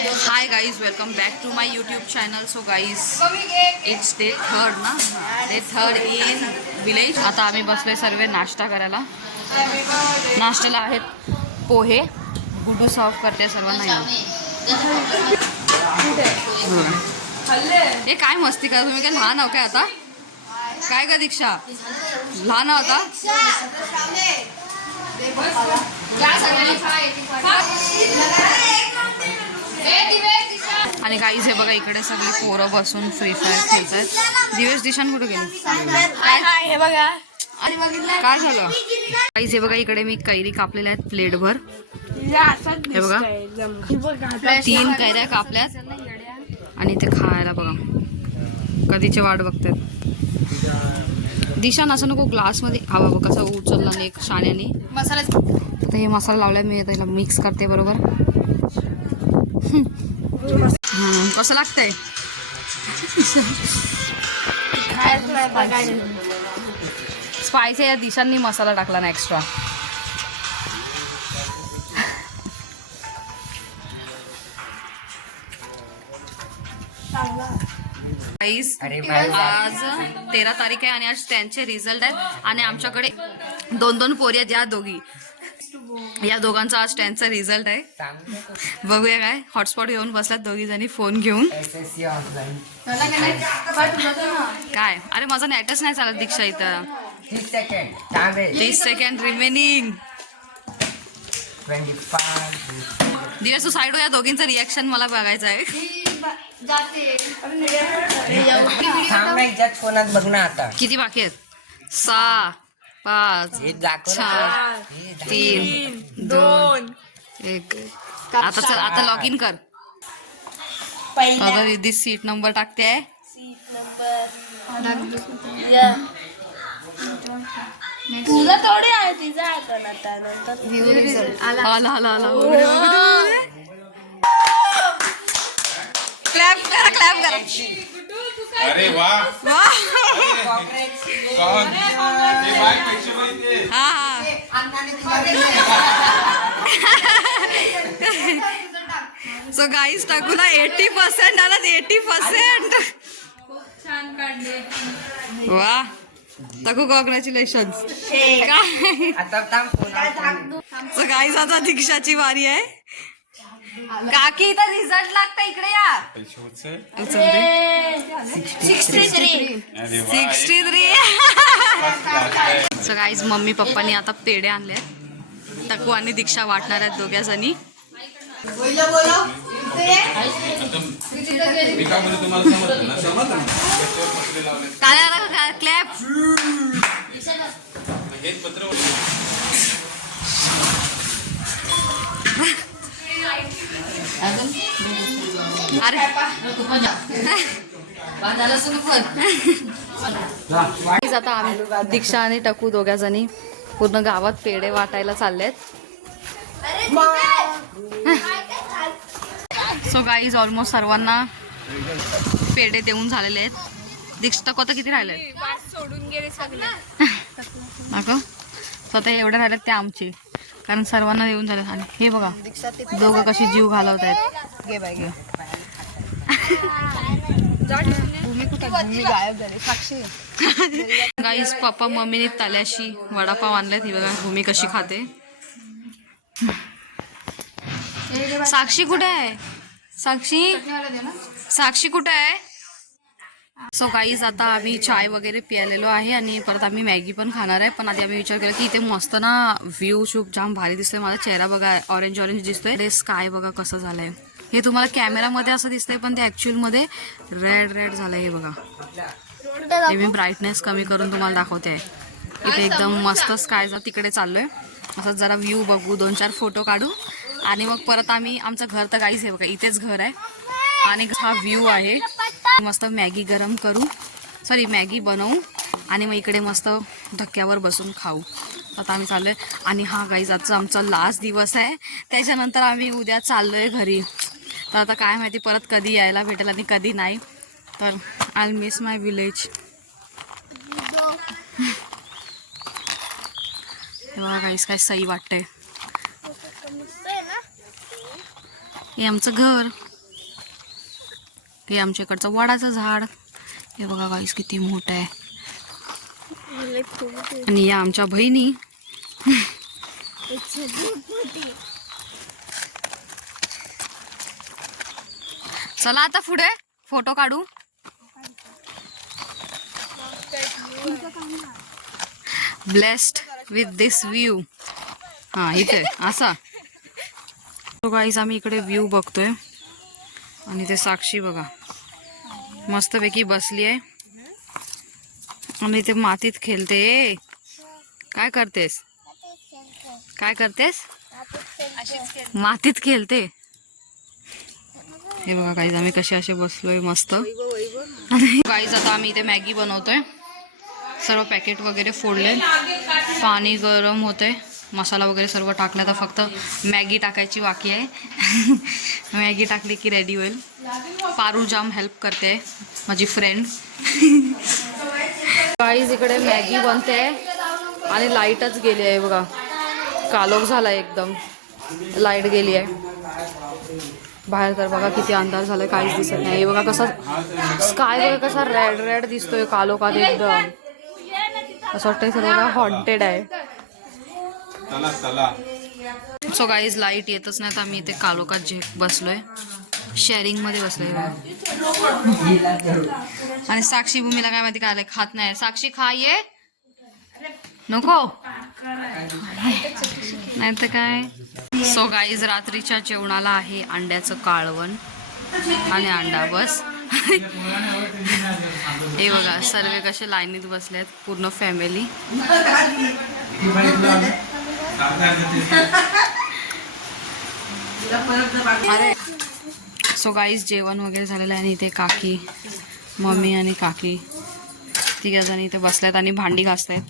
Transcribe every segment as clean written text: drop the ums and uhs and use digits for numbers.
High guys, welcome back to my YouTube channel. So guys, it's day third ना, day third in village. आता आम्ही बसलोय सर्व नाश्ता करायला. नाश्त्याला आहेत पोहे. गुडू सर्व करते सर्वांना. हे काय मस्ती करा तुम्ही, काय लहान आहो काय आता? काय का दीक्षा, लहान आहो आता? आणि गाईज हे बघा, इकडे सगळे पोरं बसून फ्री फायर खेळतात. दिवेश दिशान कुठे गेली? हे बघा, काय झालं? गाईज हे बघा, इकडे मी कैरी कापलेल्या आहेत प्लेटभर. हे बघा, 3 कैऱ्या कापल्यात आणि ते खायला बघा कधीची वाट बघतात. दिशान असं नको ग्लासमध्ये. हा बाबा कसा उचलला नाही एक शाण्याने मसाला. आता हे मसाला लावलाय मी, त्याला मिक्स करते बरोबर. कसं लागतंय? स्पायसी या दिशांनी मसाला टाकला ना एक्स्ट्रा. आज 13 तारीख आहे आणि आज त्यांचे रिझल्ट आहेत आणि आमच्याकडे 2 पोरी आहेत. या दोघांचा आज त्यांचा रिझल्ट आहे. बघूया काय. हॉटस्पॉट घेऊन बसल्यात दोघी जणी फोन घेऊन. काय अरे माझा नेटच नाही चालत दीक्षा इथं. 30 सेकंड रिमेनिंग. दिवस तू साईड हो, या दोघींचं रिॲक्शन मला बघायचं आहे. किती बाकी आहेत? 6 5 4 3 2 1. आता चल, आता लॉग इन कर. आता रिधी सीट नंबर टाकते. तुझा थोडी आहे तिचा आला आला आला. क्लॅप करा, क्लॅप करा. अरे वाह वाह. सो गाईज टाकूला 80% आला. 80%. वा टाकू, कॉंग्रॅच्युलेशन. सो गाईज आता दीक्षाची वारी आहे. काकी इथं रिझल्ट लागतं, इकडे या. 63. सो गाईज मम्मी पप्पानी आता पेढे आणले. टकू आणि दीक्षा वाटणार आहेत दोघ्या जणी. क्लॅप. अरे आता आम्ही दीक्षा आणि टकू दोघ्या जणी पूर्ण गावात पेढे वाटायला चाललेत. सो गाईज ऑलमोस्ट सर्वांना पेढे देऊन झालेले आहेत. दीक्षा आता किती राहिले सोडून गेले सगळे. सो आता एवढे राहिलेत ते आमचे, कारण सर्वांना देऊन झाले. आणि हे बघा दोघं कशी जीव घालवत आहेत. गाईस पप्पा मम्मीने तल्याशी वडापाव आणलेत. ही बघा भूमी कशी खाते. साक्षी कुठे आहे? साक्षी कुठे आहे? सो गाईज आता आम्ही चाय वगैरे प्यायलेलो आहे आणि परत आम्ही मॅगी पण खाणार आहे. पण आधी आम्ही विचार केला की इथे मस्त ना व्ह्यू शूप जाम भारी दिसतोय. माझा चेहरा बघा ऑरेंज ऑरेंज दिसतोय. ते स्काय बघा कसं झालंय. हे तुम्हाला कॅमेरामध्ये असं दिसतंय पण ते ऍक्च्युअल मध्ये रेड रेड झालंय. हे बघा, हे मी ब्राईटनेस कमी करून तुम्हाला दाखवते. इथे एकदम मस्त स्काय. तिकडे चाललोय असं जरा व्ह्यू बघू, 2-4 फोटो काढू आणि मग परत आम्ही आमचं घर तर गाईज हे बघा इथेच घर आहे आणि हा व्ह्यू आहे. मस्त मॅगी गरम करू, मॅगी बनवू आणि मग इकडे मस्त धक्क्यावर बसून खाऊ. आता आम्ही चाललोय. आणि हा गाईज आजचा आमचा लास्ट दिवस आहे. त्याच्यानंतर आम्ही उद्या चाललोय घरी. तर आता काय माहिती परत कधी यायला भेटेल आणि कधी नाही. तर आय मिस माय विलेज. तेव्हा गाईस काय सही वाटतंय. हे आमचं घर. हे आमच्या इकडचं वडाचं झाड. हे बघा गाईस किती मोठं आहे. आणि या आमच्या बहिणी. चला आता पुढे फोटो काढू. Blessed with this view. हा इथे असा. तो गाईस आम्ही इकडे व्ह्यू बघतोय आणि ते साक्षी बघा मस्तपैकी बसली आहे आणि ते मातीत खेळते. काय करतेस? काय करतेस? मातीत खेळते. हे बघा गाईज आम्ही कसे असे बसलोय मस्त. गाईज आता आम्ही इथे मॅगी बनवतोय. सर्व पॅकेट वगैरे फोडले, पाणी गरम होते, मसाला वगैरे सर्व टाकला. तर फक्त मॅगी टाकायची बाकी आहे. मॅगी टाकली की रेडी होईल. पारू जाम हेल्प करते माझी फ्रेंड. गाईज इकडे मॅगी बनते आणि लाईटच गेली आहे बघा. कालोख झाला एकदम, लाईट गेली आहे. बाहेर तर बघा किती अंधार झालाय, काहीच दिसत नाही. हे बघा कसा स्काय बघा कसा रेड रेड दिसतोय कालोखात एकदम. असं वाटतंय सगळं हॉन्टेड आहे. सो गाईज लाईट येतच नाही तर आम्ही इथे कालोखात जे बसलोय, शेअरिंग मध्ये बसलोय. आणि साक्षी भूमीला काय माहिती काय खात नाही. साक्षी खा ये नको नाही तर काय. सो गाईज रात्रीच्या जेवणाला आहे अंड्याचं कालवण आणि अंडा बस. हे बघा सर्व कसे लाईनीत बसलेत पूर्ण फॅमिली. सो गाईज जेवण वगैरे झालेलं आहे आणि इथे काकी, मम्मी आणि काकी तिघजण इथे बसल्यात आणि भांडी घासतायत.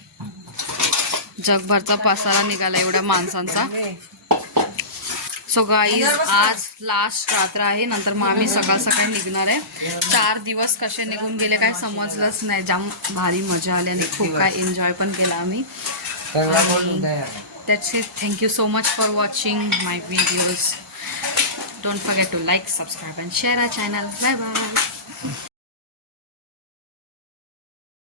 जगभरचा पसारा निघाला एवढ्या माणसांचा. सो गाईज आज लास्ट रात्र आहे, नंतर मग आम्ही सकाळ सकाळी निघणार आहे. 4 दिवस कसे निघून गेले काय समजलंच नाही. जाम भारी मजा आली आणि खूप काय एन्जॉय पण केला आम्ही. That's it. Thank you so much for watching my videos. Don't forget to like, subscribe and share our channel. Bye bye.